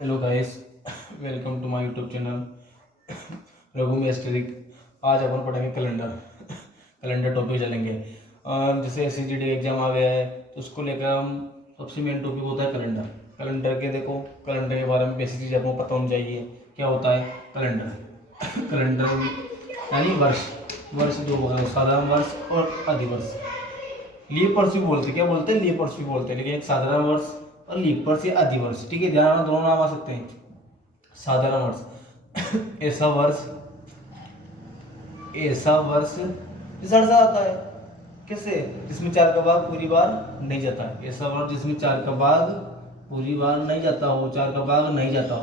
Hello guys, welcome to my YouTube channel Raghu मेस्टरिक। आज अपन पढ़ेंगे कैलेंडर टॉपिक चलेंगे। जैसे एसएससीडी एग्जाम आ गया है तो उसको लेकर हम सबसे मेन टॉपिक होता है कैलेंडर के। देखो, कैलेंडर के बारे में बेसिक चीज़ आपको पता होनी चाहिए। क्या होता है कैलेंडर यानी वर्ष दो होगा, साधारण वर्ष और अधिवर्ष। लीप वर्ष भी बोलते, क्या बोलते हैं, लीप वर्ष भी बोलते हैं, लेकिन एक साधारण वर्ष और लीप वर्ष या अधिवर्ष। ठीक है, ध्यान रखना, दोनों नाम आ सकते हैं। साधारण वर्ष ऐसा वर्ष जिसमें सा आता है, कैसे, जिसमें चार का भाग पूरी बार नहीं जाता है। ऐसा वर्ष जिसमें चार का भाग पूरी बार नहीं जाता हो, चार का भाग नहीं जाता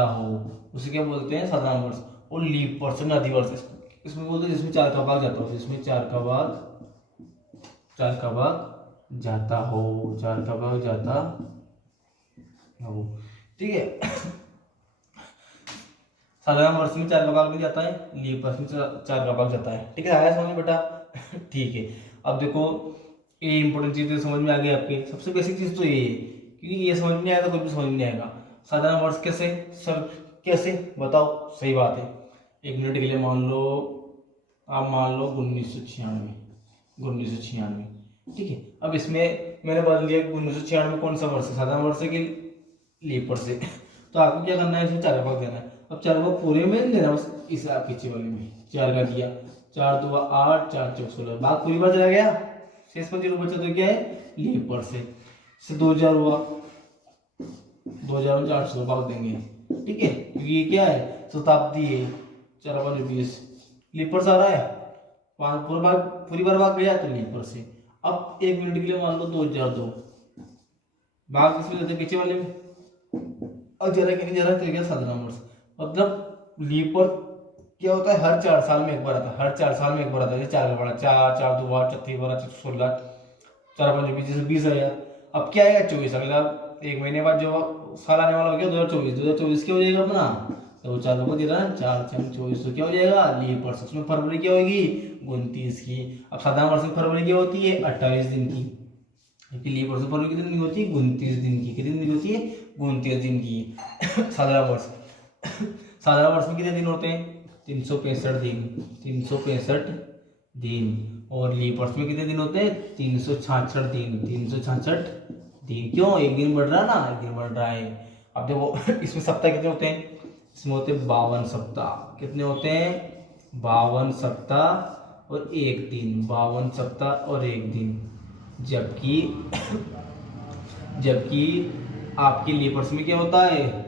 हो, उसे क्या बोलते हैं, साधारण वर्ष। और लीप वर्ष में अधिवर्ष, इसमें बोलते हैं जिसमें चार का भाग जाता हो, जिसमें चार का भाग जाता हो। ठीक है, साधारण वर्ष में चार का भाग नहीं जाता है, लीप वर्ष में चार का भाग जाता है। ठीक है, आया समझ में बेटा? ठीक है, अब देखो, ये इंपॉर्टेंट चीज समझ में आ गई आपके। सबसे बेसिक चीज तो ये है, क्योंकि ये समझ में नहीं आया तो कुछ भी समझ में नहीं आएगा। साधारण वर्ष कैसे सर, कैसे बताओ? सही बात है, एक मिनट के लिए मान लो 1996। ठीक है, अब इसमें मैंने बदल दिया 1996 कौन सा वर्ष है, साधारण वर्ष है कि लीप वर्ष है। तो आपको क्या करना है, इसमें चार का भाग देना है। अब चार का भाग पूरे में नहीं देना, बस इस पीछे वाले में चार का दिया, 4 2 8, 4 4 16, भाग पूरी बार चला गया, शेष पर 0 बचा तो क्या है, लीप वर्ष है। इससे 2000 हुआ, 2000 में 400 भाग देंगे। ठीक है, क्योंकि ये क्या है, शताब्दी है, 4 5 20, लीप वर्ष आ रहा है, पूरी बार भाग गया तो लीप वर्ष है। अब एक मिनट के लिए मान लो 2002, भाग किसमें देते, पीछे वाले में, और जरा कि नहीं जरा तो क्या, साधारण वर्ष। मतलब लीप वर्ष क्या होता है, हर 4 साल में एक बार आता है, हर 4 साल में एक बार आता है। जैसे 4 का बड़ा 4 4 2 8 36 12 16, 4 5 20, जैसे 20 आया। अब क्या आएगा, 24, अगला एक महीने बाद जो साल आने वाला हो गया 2024 क्या हो जाएगा अपना, तो 4 को दे रहा है, 4 4 24, तो क्या हो जाएगा, लीप वर्ष। उसमें फरवरी क्या होगी, 29 की। अब साधारण वर्ष में फरवरी क्या होती है, 28 दिन की, क्योंकि लीप वर्ष में फरवरी कितने दिन की होती है, 29 दिन की। कितने दिन की होती है, 29 दिन की। साधारण वर्ष में कितने दिन होते हैं, 365 दिन, 365 दिन। और लीप वर्ष में कितने दिन होते हैं, 366 दिन, 366 दिन। क्यों, एक दिन बढ़ रहा है ना, एक दिन बढ़ रहा है। अब देखो इसमें सप्ताह कितने होते हैं, इसमें होते हैं 52 सप्ताह। कितने होते हैं, 52 सप्ताह और एक दिन, 52 सप्ताह और एक दिन। जबकि आपकी लीप वर्ष में क्या होता है,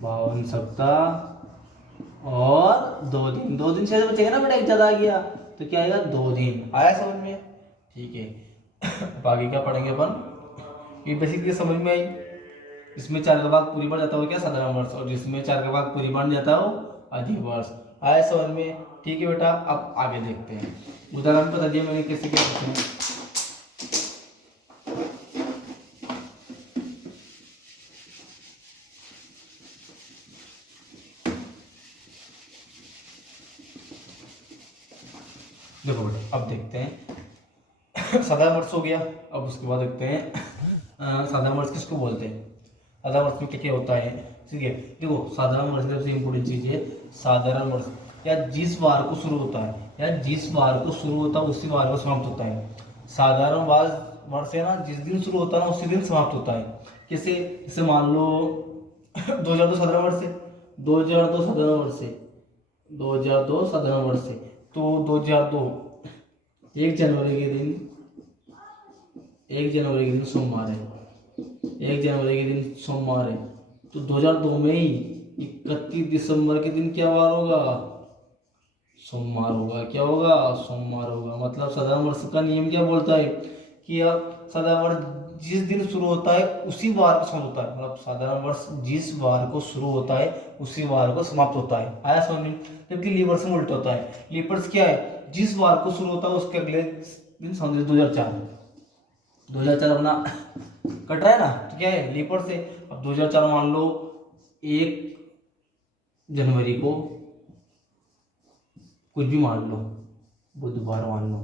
52 सप्ताह और 2 दिन। 2 दिन से बचेगा ना बेटा, एक ज्यादा आ गया तो क्या आएगा, 2 दिन। आया समझ में? ठीक है, अब आगे क्या पढ़ेंगे अपन, ये बेसिक चीज समझ में आई। इसमें 4 का भाग पूरी बार जाता हो क्या, साधारण वर्ष, और जिसमें 4 का भाग पूरी बार जाता हो, अधिवर्ष। आया समझ में? ठीक है बेटा, अब आगे देखते हैं। उदाहरण बता दिया मैंने कैसे क्या करते हैं। देखो बेटा, अब देखते हैं साधारण वर्ष हो गया। अब उसके बाद देखते हैं साधारण वर्ष किसको बोलते हैं, साधारण वर्ष में क्या क्या होता है। ठीक है, देखो, साधारण वर्ष की सबसे इंपॉर्टेंट चीज है, साधारण वर्ष या जिस वार को शुरू होता है उसी वार को समाप्त होता है। साधारण वर्ष है ना, जिस दिन शुरू होता है ना उसी दिन समाप्त होता है। कैसे, जैसे मान लो 2002 साधारण वर्ष है, 2002 साधारण वर्ष है, तो 2002 1 जनवरी के दिन, 1 जनवरी के दिन सोमवार है, 1 जनवरी के दिन सोमवार है, तो 2002 में ही 31 दिसंबर के दिन क्या वार होगा, सोमवार होगा। क्या होगा, सोमवार होगा। मतलब साधारण वर्ष का नियम क्या बोलता है कि साधारण वर्ष जिस दिन शुरू होता है उसी वार को समाप्त होता है। मतलब साधारण वर्ष जिस वार को शुरू होता है उसी वार को समाप्त होता है। आया समझ में? जबकि लीप वर्ष में उल्टा होता है। लीप वर्ष क्या है, जिस वार को शुरू होता है उसके अगले दिन समझ, 2004 अपना कट रहा है ना, तो क्या है, लीप वर्ष है। अब 2004 मान लो 1 जनवरी को कुछ भी मान लो, बुधवार मान लो,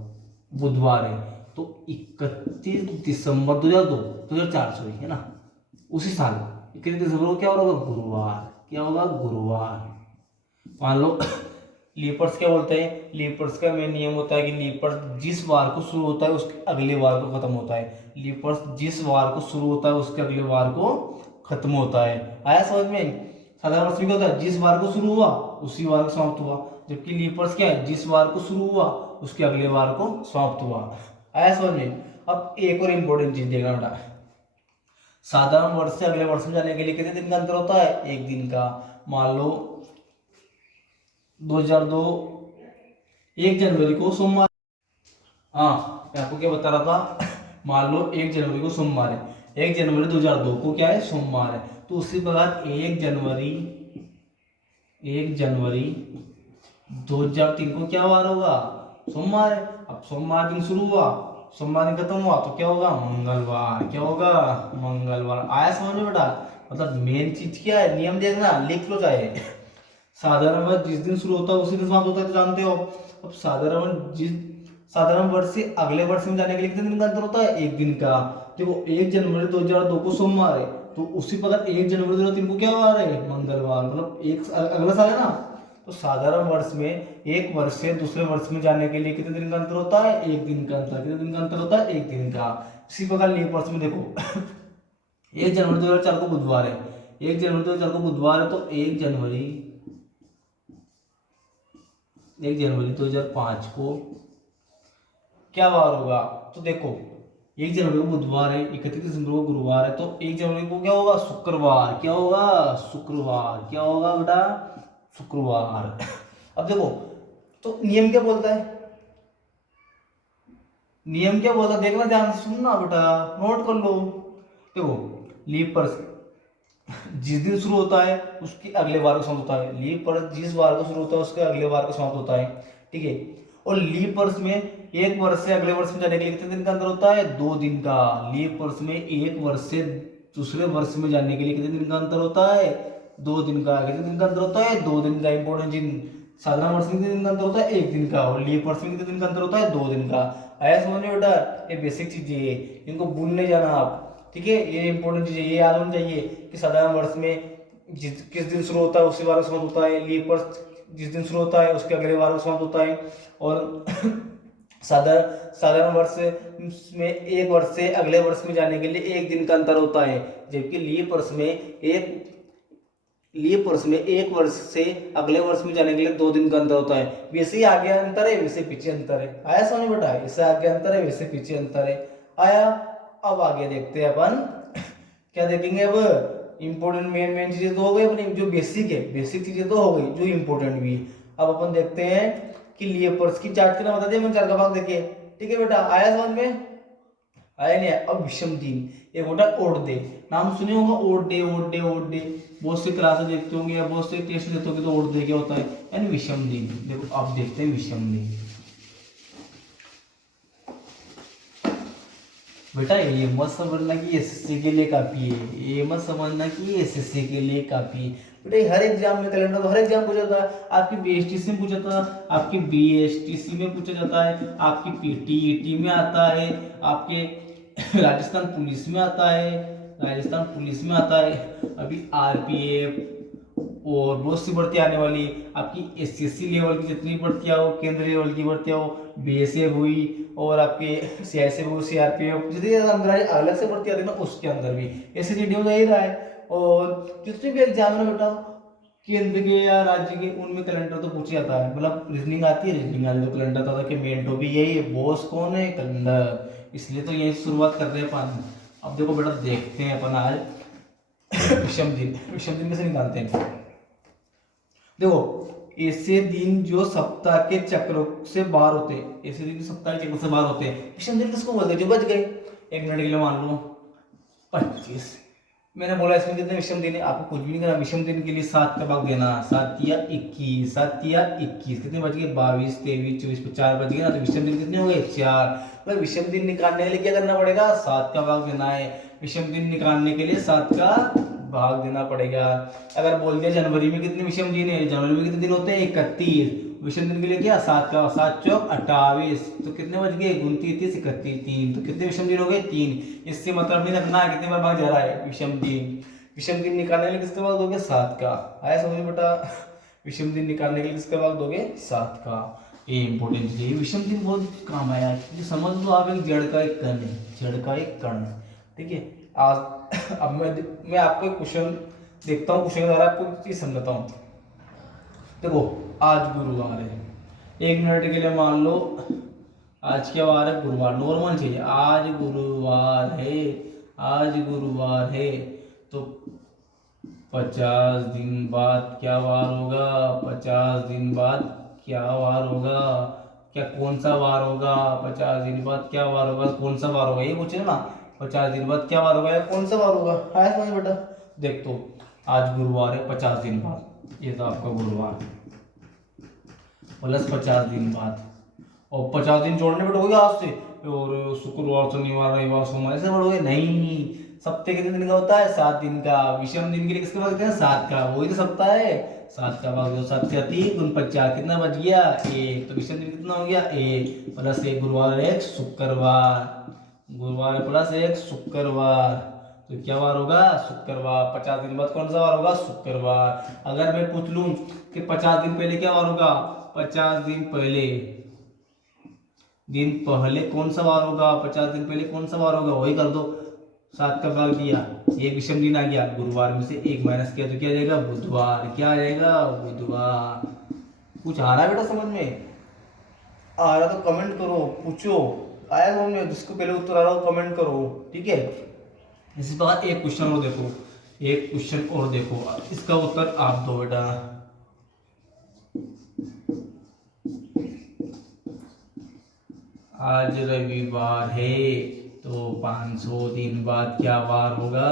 बुधवार है, तो 31 दिसंबर 2004 सॉरी, है ना, उसी साल 31 दिसंबर को क्या होगा? गुरुवार। क्या होगा? गुरुवार। मान लो लीपर्स क्या बोलते हैं? लीपर्स का मेन नियम होता है कि लीपर्स जिस वार को शुरू होता है उसके अगले वार को खत्म होता है। लीपर्स जिस वार को शुरू होता है उसके अगले वार को खत्म होता है। आया समझ में? साधारण वर्ष में क्या होता है? जिस वार को शुरू हुआ उसी वार को समाप्त हुआ। जबकि लीपर्स क्या है? जिस वार को शुरू हुआ उसके अगले वार को समाप्त हुआ। आया समझ में? अब एक और इम्पोर्टेंट चीज देखना बेटा, साधारण वर्ष से अगले वर्ष में जाने के लिए कितने दिन का अंतर होता है? 1 दिन का। मान लो 2002 1 जनवरी को सोमवार, हाँ मैं आपको क्या बता रहा था मान लो 1 जनवरी को सोमवार है, 1 जनवरी 2002 को क्या है? सोमवार है। तो उसी प्रकार 1 जनवरी 2003 को क्या वार होगा? सोमवार है। अब सोमवार दिन शुरू हुआ, सोमवार दिन खत्म हुआ, तो क्या होगा? मंगलवार। क्या होगा? मंगलवार। आया समझ में बेटा? मतलब मेन चीज क्या है? नियम देखना, लिख लो चाहे साधारण वर्ष जिस दिन शुरू होता है उसी दिन समाप्त होता है, तो जानते हो। अब साधारण वर्ष से अगले वर्ष में जाने के लिए कितने दिन का अंतर होता है? 1 दिन का। देखो 1 जनवरी 2002 को सोमवार है, तो उसी प्रकार 1 जनवरी 2003 को क्या वार है? मंगलवार। मतलब एक अगला साल है ना। तो साधारण वर्ष में एक वर्ष से दूसरे वर्ष में जाने के लिए कितने दिन का अंतर होता है? 1 दिन का अंतर। कितने दिन का अंतर होता है? 1 दिन का। इसी प्रकार लीप वर्ष में देखो 1 जनवरी 2004 को बुधवार है, 1 जनवरी 2004 को बुधवार है, तो 1 जनवरी 2005 को क्या वार होगा? तो देखो 1 जनवरी को बुधवार है, 31 दिसंबर को गुरुवार है, तो 1 जनवरी को क्या होगा? शुक्रवार। क्या होगा? शुक्रवार। क्या होगा बेटा? शुक्रवार। अब देखो तो नियम क्या बोलता है? नियम क्या बोलता है देखना ध्यान से, सुनना बेटा, नोट कर लो। देखो लीप वर्ष जिस दिन शुरू होता है उसके अगले वार को समाप्त होता है। लीप वर्ष जिस वार को शुरू होता है उसके अगले वार को समाप्त होता है, ठीक है। और लीप वर्ष में एक वर्ष से अगले वर्ष में जाने के लिए कितने दिन का अंतर होता है? 2 दिन का। लीप वर्ष में एक वर्ष से दूसरे वर्ष में जाने के लिए कितने दिन का अंतर होता है? 2 दिन का। कितने दिन का अंतर होता है? 2 दिन का। इंपॉर्टेंट चीज, साधारण वर्ष में कितने दिन का अंतर होता है? 1 दिन का। और लीप वर्ष में कितने दिन का अंतर होता है? 2 दिन का। आया समझ में बेटा? ये बेसिक चीजें है, इनको भूलने जाना आप, ठीक है। ये इंपॉर्टेंट चीज है, ये याद होनी चाहिए कि साधारण वर्ष में किस दिन शुरू होता है उसी वार को समाप्त होता है। लीप वर्ष जिस दिन शुरू होता है उसके अगले वार को समाप्त होता है। और साधारण वर्ष में एक वर्ष से अगले वर्ष में जाने के लिए 1 दिन का अंतर होता है, जबकि लीप वर्ष में एक वर्ष से अगले वर्ष में जाने के लिए 2 दिन का अंतर होता है। वैसे ही आगे अंतर है वैसे पीछे अंतर है। आया समझ बेटा? ऐसे आगे अंतर है वैसे पीछे अंतर है। आया। अब आगे देखते हैं अपन क्या देखेंगे। अब इंपॉर्टेंट मेन चीजें तो हो गई अपनी, जो बेसिक है, बेसिक चीजें तो हो गई, जो इंपॉर्टेंट भी है। अब अपन देखते हैं कि लीपर्स की चार्ट कितना बता दिया मैंने, 4 का भाग देखिए, ठीक है बेटा। आया समझ में? आया नहीं? अब विषम दिन, एक होता है ओड डे, नाम सुने होगा, odd day, odd day, odd day. बहुत से क्लासेस देखते होंगे या बहुत से टेस्ट देते होंगे तो ओड डे क्या होता है? यानी विषम दिन। देखो अब देखते हैं विषम दिन। बेटा ये मत समझना कि एसएससी के लिए काफी है, ये मत समझना कि एसएससी के लिए काफी है। बेटा हर एग्जाम में कैलेंडर, हर एग्जाम पूछा जाता है। आपकी बीएसटीसी में पूछा जाता है, आपकी बीएसटीसी में पूछा जाता है, आपकी पीटीईटी में आता है, आपके राजस्थान पुलिस में आता है, राजस्थान पुलिस में आता है, अभी आरपीएफ और बहुत सी भर्ती आने वाली। आपकी एसएससी लेवल की जितनी भर्तियां हो, केंद्रीय लेवल की भर्तियां हो, बीएसएफ हुई और आपके सीआईएसएफ हो, सीआरपीएफ, जितनी अंदर अलग से भर्ती आती है ना उसके अंदर भी एसएससी हो ही रहा है। और जितने भी एग्जाम है बेटा केंद्र के या राज्य के, उनमें कैलेंडर तो पूछा जाता है। मतलब रीजनिंग आती है, रीजनिंग आती है तो कैलेंडर आता है कि मेन टॉपिक यही है, बॉस कौन है? कैलेंडर। इसलिए तो यही शुरुआत कर रहे हैं अपन। अब देखो बेटा देखते हैं अपन आज विषम दिन। विषम दिन कैसे निकालते हैं? देखो ऐसे दिन जो सप्ताह के चक्र से बाहर होते हैं, ऐसे दिन सप्ताह के चक्र से बाहर होते हैं, विषम दिन किसको बोलते हैं? जो बच गए। 1 मिनट के लिए मान लो 25, मैंने बोला इसमें कितने विषम दिन है, आपको कुछ भी नहीं करना। विषम दिन के लिए 7 का भाग देना, 7 या 21, 7 या 21, कितने बच गए? 22, 23, 24, 4 बच गए ना। तो विषम दिन कितने हो गए? 4। मतलब विषम दिन निकालने के लिए क्या करना पड़ेगा? 7 का भाग देना है। विषम दिन निकालने के लिए 7 का भाग देना पड़ेगा। अगर बोल दिया जनवरी में कितने विषम दिन है, जनवरी में कितने दिन होते हैं? 31, विषम दिन के लिए क्या 7 का 7 चौक 28, तो कितने बच गए 29 30 31 3, तो कितने विषम दिन हो गए 3। इससे मतलब नहीं रखना है कितने बार भाग जा रहा है विषम दिन। विषम दिन निकालने के लिए किसका भाग दोगे 7 का, आया समझ बेटा। विषम दिन निकालने के लिए किसका भाग दोगे 7 का। ये इंपॉर्टेंट चीज है, विषम दिन बहुत काम आया, ये समझ लो आप एक जड़ का एक कण है, जड़ का एक कण, ठीक है। आज अब मैं आपको एक क्वेश्चन देखता हूँ, क्वेश्चन के द्वारा आपको एक चीज समझाता हूँ। देखो आज गुरुवार है, 1 मिनट के लिए मान लो आज क्या वार है गुरुवार, नॉर्मल चीज है, आज गुरुवार है, आज गुरुवार है, तो 50 दिन बाद क्या वार होगा, 50 दिन बाद क्या वार होगा, क्या कौन सा वार होगा, 50 दिन बाद क्या वार होगा, कौन सा वार होगा, ये पूछे ना 50 दिन बाद क्या वार होगा या कौन सा वार होगा, है समझ बेटा। देख तो आज गुरुवार है, 50 दिन बाद, ये तो आपका गुरुवार प्लस 50 दिन बाद, और 50 दिन जोड़ने बैठोगे आज से, और शुक्रवार शनिवार रविवार सोमवार ऐसे बढ़ोगे नहीं। सप्ताह कितने दिन का होता है 7 दिन का। विषम दिन के लिए किसके भाग देते हैं 7 का, वही तो सप्ताह है, 7 का भाग दो 7 से 3 गुण 50 कितना बच गया 1, तो विषम दिन कितना हो गया 1 प्लस 1 गुरुवार 1 शुक्रवार, गुरुवार प्लस 1 शुक्रवार, तो क्या वार होगा शुक्रवार। 50 दिन बाद कौन सा वार होगा शुक्रवार। अगर मैं पूछ लूं कि 50 दिन पहले क्या वार होगा, 50 दिन पहले कौन सा वार होगा, 50 दिन पहले कौन सा वार होगा, वही कर दो, 7 का भाग दिया, एक विषम दिन आ गया, गुरुवार में से 1 माइनस किया तो क्या आ जाएगा बुधवार, क्या आ जाएगा बुधवार। कुछ आ रहा है बेटा समझ में, आ रहा तो कमेंट करो, पूछो आया समझ में, जिसको पहले उत्तर आ रहा हो कमेंट करो, ठीक है। इसी बात एक क्वेश्चन और देखो, एक क्वेश्चन और देखो, इसका उत्तर आप दो बेटा। आज रविवार है, तो 500 दिन बाद क्या वार होगा,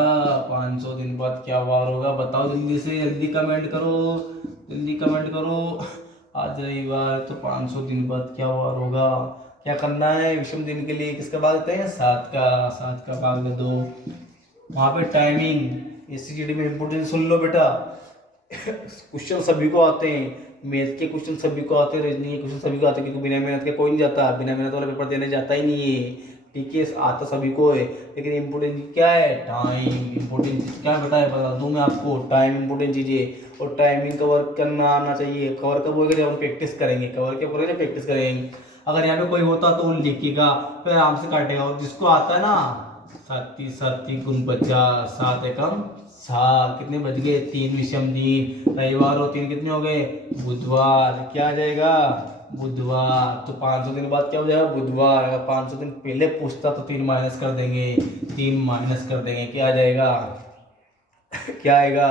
500 दिन बाद क्या वार होगा, बताओ जल्दी से, जल्दी कमेंट करो, जल्दी कमेंट करो। आज रविवार तो 500 दिन बाद क्या वार होगा, क्या करना है विषम दिन के लिए किसका भाग देते हैं 7 का, 7 का भाग दे दो। वहां पे टाइमिंग एससीजीडी में इंपोर्टेंट सुन लो बेटा, क्वेश्चन सभी को आते हैं, मैथ के क्वेश्चन सभी को आते हैं, रीजनिंग के क्वेश्चन सभी को आते हैं, क्योंकि बिना मेहनत के कोई नहीं जाता, बिना मेहनत वाला पेपर देने जाता ही नहीं है, ठीक है। आता सभी को है, लेकिन इंपोर्टेंट क्या है टाइम, इंपोर्टेंट चीज क्या बेटा है बता दूं मैं आपको, टाइम इंपोर्टेंट चीज है, और टाइमिंग कवर करना आना चाहिए। कवर कब होगा जब हम प्रैक्टिस करेंगे, कवर क्या करेंगे प्रैक्टिस करेंगे। अगर यहाँ पे कोई होता तो वो लिखेगा फिर आराम से काटेगा, और जिसको आता है ना 7 गुण 50, 7 एकम 7, कितने बच गए 3 विषम दिन, रविवार और 3 कितने हो गए बुधवार, क्या आ जाएगा बुधवार। तो 500 दिन बाद क्या हो जाएगा बुधवार। अगर 500 दिन पहले पूछता तो 3 माइनस कर देंगे, 3 माइनस कर देंगे, क्या आ जाएगा क्या आएगा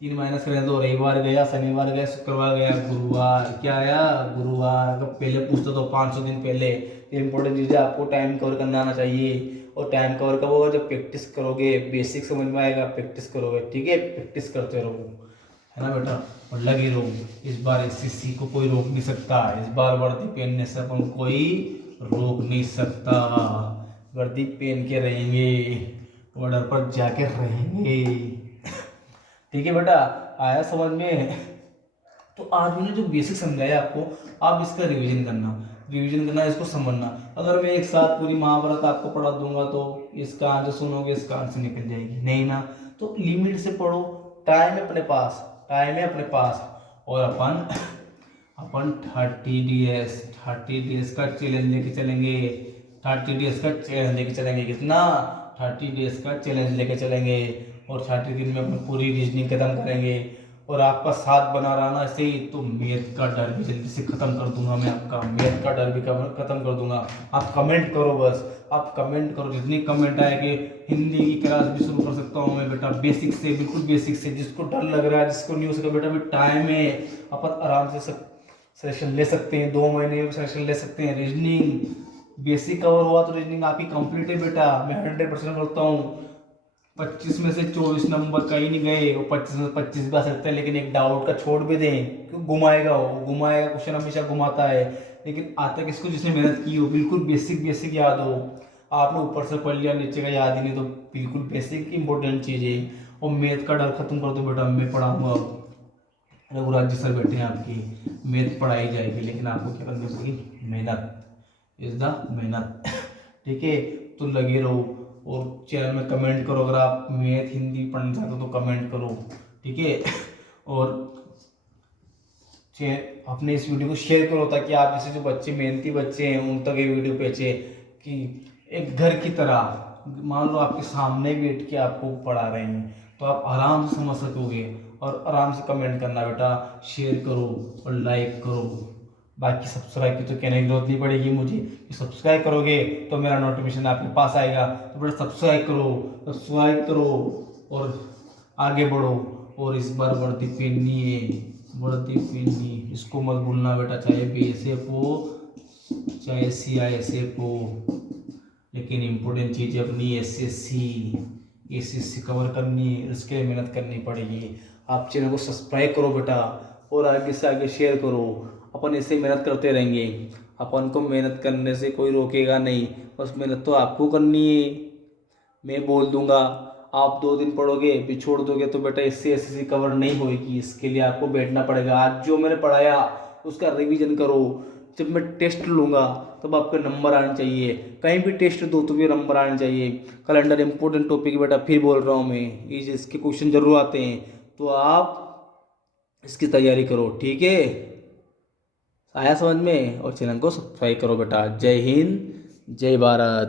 3 माइनस करें तो रविवार गया, शनिवार गया, शुक्रवार गया, गुरुवार, क्या आया गुरुवार। अगर पहले पूछता तो 500 दिन पहले। इंपॉर्टेंट चीज़ है, आपको टाइम कवर करना आना चाहिए, और टाइम कवर कब होगा जब प्रैक्टिस करोगे, बेसिक समझ में आएगा, प्रैक्टिस करोगे, ठीक है। प्रैक्टिस करते रहो, है ना बेटा, और लगे रहो। इस बार एसएससी को कोई रोक नहीं सकता, इस बार वर्दी पहनने से अपन कोई रोक नहीं सकता, वर्दी पहन के रहेंगे, बॉर्डर पर जाके रहेंगे, ठीक है बेटा। आया समझ में। तो आज मैंने जो बेसिक समझाया आपको, आप इसका रिवीजन करना, इसको समझना। अगर मैं एक साथ पूरी महाभारत आपको पढ़ा दूंगा तो इसका आंसर सुनोगे, इसका आंसर निकल जाएगी नहीं ना। तो लिमिट से पढ़ो, टाइम है अपने पास, और अपन 30 डेज का चैलेंज लेके चलेंगे, 30 डेज का चैलेंज लेके चलेंगे, कितना 30 डेज का चैलेंज लेके चलेंगे, और 30 दिन में अपन पूरी रीजनिंग खत्म करेंगे। और आपका साथ बना रहना ऐसे ही, तो मैथ का डर भी जल्दी से खत्म कर दूंगा मैं, आपका मैथ का डर भी खत्म कर दूंगा। आप कमेंट करो, बस आप कमेंट करो, जितनी कमेंट आएगी हिंदी की क्लास भी शुरू कर सकता हूँ मैं बेटा, बेसिक से, बिल्कुल बेसिक से। जिसको डर लग रहा है, जिसको नहीं हो सका बेटा, भी टाइम है, अपन आराम से सेशन ले सकते हैं, 2 महीने में सेशन ले सकते हैं। रीजनिंग बेसिक कवर हुआ तो रीजनिंग आपकी कंप्लीट है बेटा, मैं 100% बोलता हूँ। 25 में से 24 नंबर कहीं नहीं गए, वो 25 में 25 भी आ सकते हैं, लेकिन एक डाउट का छोड़ भी दें, क्यों घुमाएगा, वो घुमाएगा, क्वेश्चन हमेशा घुमाता है, लेकिन आता किसको जिसने मेहनत की हो, बिल्कुल बेसिक याद हो। आपने ऊपर से पढ़ लिया, नीचे का याद ही नहीं, तो बिल्कुल बेसिक इंपॉर्टेंट चीज़ है। और मैथ का डर खत्म कर दो बेटा, मैं पढ़ाऊंगा। रघुराज जी सर बैठे हैं आपकी, मैथ पढ़ाई जाएगी, लेकिन आपको क्या करनी पड़ेगी, मेहनत इज द मेहनत। ठीक है, तो लगे रहो और चैनल में कमेंट करो, अगर आप मैथ हिंदी पढ़ना चाहते हो तो कमेंट करो। ठीक है, और अपने इस वीडियो को शेयर करो ताकि आप जैसे जो बच्चे मेहनती बच्चे हैं उन तक ये वीडियो पहुंचे, कि एक घर की तरह मान लो आपके सामने बैठ के आपको पढ़ा रहे हैं, तो आप आराम से समझ सकोगे। और आराम से कमेंट करना बेटा, शेयर करो और लाइक करो। बाकी सब्सक्राइब की तो कहने की जरूरत नहीं पड़ेगी मुझे, कि सब्सक्राइब करोगे तो मेरा नोटिफिकेशन आपके पास आएगा। तो बेटा सब्सक्राइब करो, सब्सक्राइब करो और आगे बढ़ो। और इस बार वर्दी पहननी है, वर्दी पहननी, इसको मत भूलना बेटा, चाहे बीएसएफ हो चाहे सीआईएसएफ हो, लेकिन इम्पोर्टेंट चीज़ अपनी एसएससी कवर करनी है, इसके लिए मेहनत करनी पड़ेगी। आप चैनल को सब्सक्राइब करो बेटा, और आगे से आगे शेयर करो। अपन ऐसे मेहनत करते रहेंगे, अपन को मेहनत करने से कोई रोकेगा नहीं, बस मेहनत तो आपको करनी है। मैं बोल दूंगा, आप 2 दिन पढ़ोगे फिर छोड़ दोगे तो बेटा इससे एसएससी कवर नहीं होगी। इसके लिए आपको बैठना पड़ेगा, आज जो मैंने पढ़ाया उसका रिवीजन करो। जब मैं टेस्ट लूँगा तब आपके नंबर आने चाहिए, कहीं भी टेस्ट दो तो भी नंबर आने चाहिए। कैलेंडर इंपॉर्टेंट टॉपिक बेटा, फिर बोल रहा हूँ मैं, इसके क्वेश्चन जरूर आते हैं, तो आप इसकी तैयारी करो। ठीक है, आया समझ में? और चैनल को सब्सक्राइब करो बेटा। जय हिंद, जय भारत।